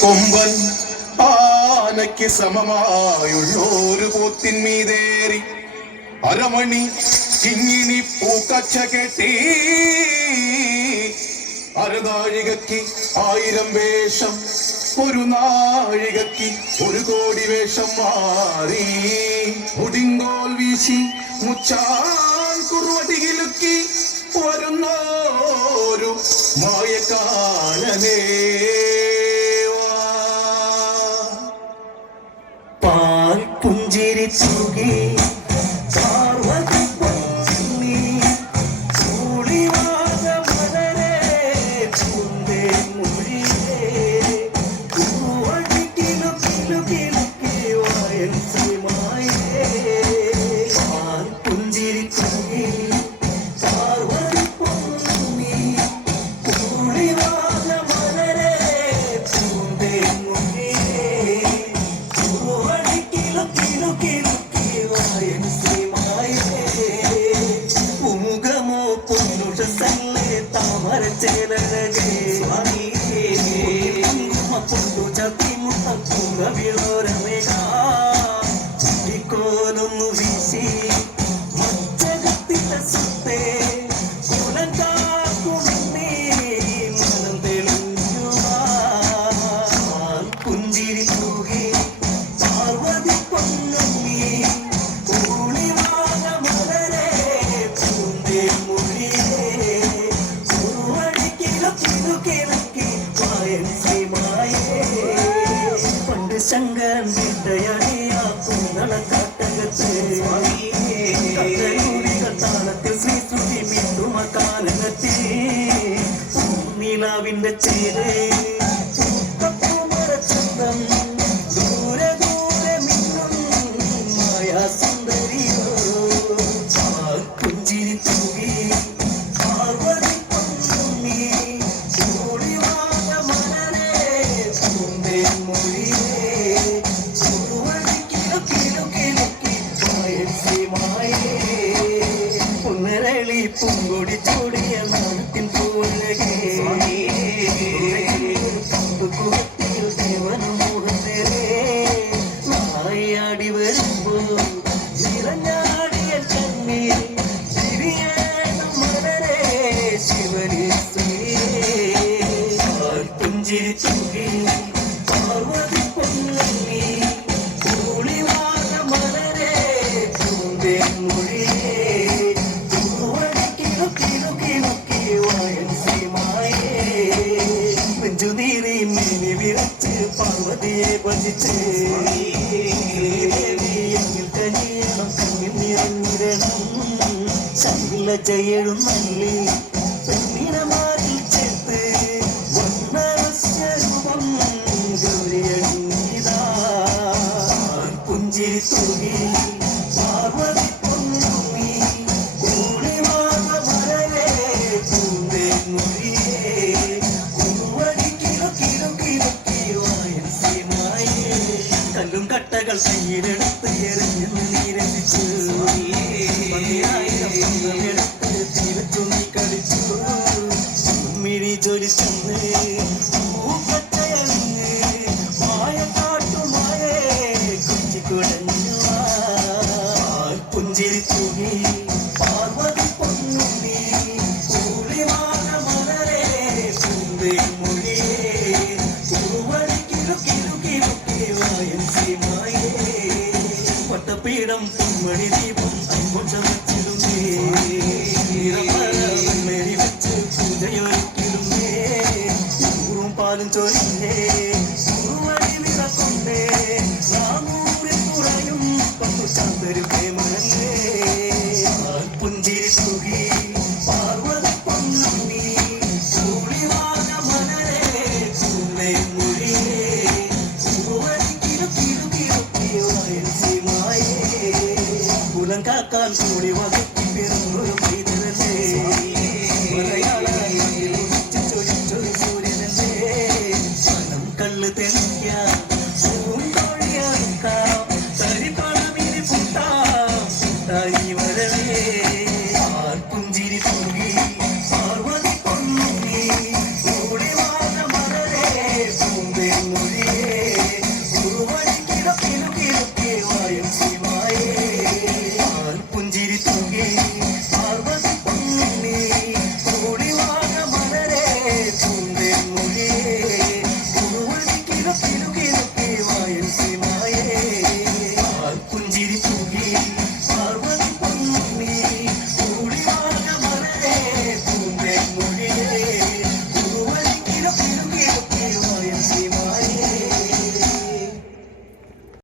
കൊമ്പൻ ആനയ്ക്ക് സമമായുള്ളൊരു പോത്തിന്മീതേറി അരമണി കിങ്ങിണി പൂക്കച്ച കെട്ടി അരനാഴികയ്ക്ക് 1000 വേഷം ഒരു നാഴികയ്ക്ക് 1 കോടി വേഷം മാറി മുടിങ്കോൽ വീശി മുച്ചാൻ കുറുവടികിലുക്കി വരുന്നോരു മായക്കാലനേ പാൽ പുഞ്ചിരി തൂകി ശങ്കരൻ താളത്തിൽ ശ്രീശ്രുതി മിണ്ടുമക്കാലത്തിൽ നീലാവിന്റെ ചേര് ദൂരെ ദൂരെ മിന്നും മായാ സുന്ദരിയോ പുഞ്ചിരി തൂകി പാർവതി പൊന്നുണ്ണി കൂടിവാന മനരേ പൂന്തേ മൊഴിയേ പൂങ്കൊടി ചൂടിയ നാട്ടിൻ പൂലകേ ദേവനമോഹനേ നായാടി വരുമ്പോ നിറഞ്ഞാടിയ കണ്ണീർ മനരേ ശിവനി പുഞ്ചിരി തൂകി പാർവതി പൊന്നുണ്ണി കൂളിവാന മനരേ പൂന്തേ മൊഴിയേ പാർവതിയെ ഭജിച്ച് കനിയണം കണ്ണിൽ നിറഞ്ഞിരണം ശൈലജയെഴും നല്ലി പെണ്ണിനമാരിൽ ചേർത്ത് വന്നരൂപം ഗൗരിയണിതാ പുഞ്ചിരി തൂകി പാർവതി പൊന്നുണ്ണി കൂളിവാന മനരേ പൂന്തേ മൊഴിയേ കല്ലും കട്ടകൾ കയ്യിലെടുത്ത് എറിഞ്ഞു നീരസിച്ചു തീരച്ചു നീ കളിച്ചു മിഴി ജോലിച്ചെന്ന് പൂക്കച്ചയണിഞ്ഞ് മായ കാട്ടുമായേ കുഞ്ചിക്കുടഞ്ഞു പുഞ്ചിരി തൂകി പാർവതി പൊന്നുണ്ണി കൂളിവാന മനരേ പൂന്തേ മൊഴിയേ പട്ടപ്പീഠം പൊന്മണി ദീപം അമ്പൊച്ചവച്ചിടുന്നേ മേരി വെച്ച് പൂജയൊരുക്കിടുന്നേ ൂറും പാലും ചൊരിഞ്ഞേ ഉറുവടി വിറക്കൊണ്ടേ രാമൂരിൽ കുറയും പത്തു ചാന്തരു പ്രേമനല്ലേ പുഞ്ചിരി തൂകി പാർവതി പൊന്നുണ്ണി കൂളിവാന മനരേ പൂന്തേ മൊഴിയേ കുലം കാക്കാൻ കൂടി വകുത്തി പിറന്നൊരു പൈതലല്ലേ മലയാള സൂര്യനല്ലേ പണം കള്ള് തെളിക്കാം തരിപ്പണമിരി പുട്ടായി വരവേ പുഞ്ചിരി തൂകി പാർവതി പൊന്നുണ്ണി കൂടിവാന മനരേ പൂന്തേ നീ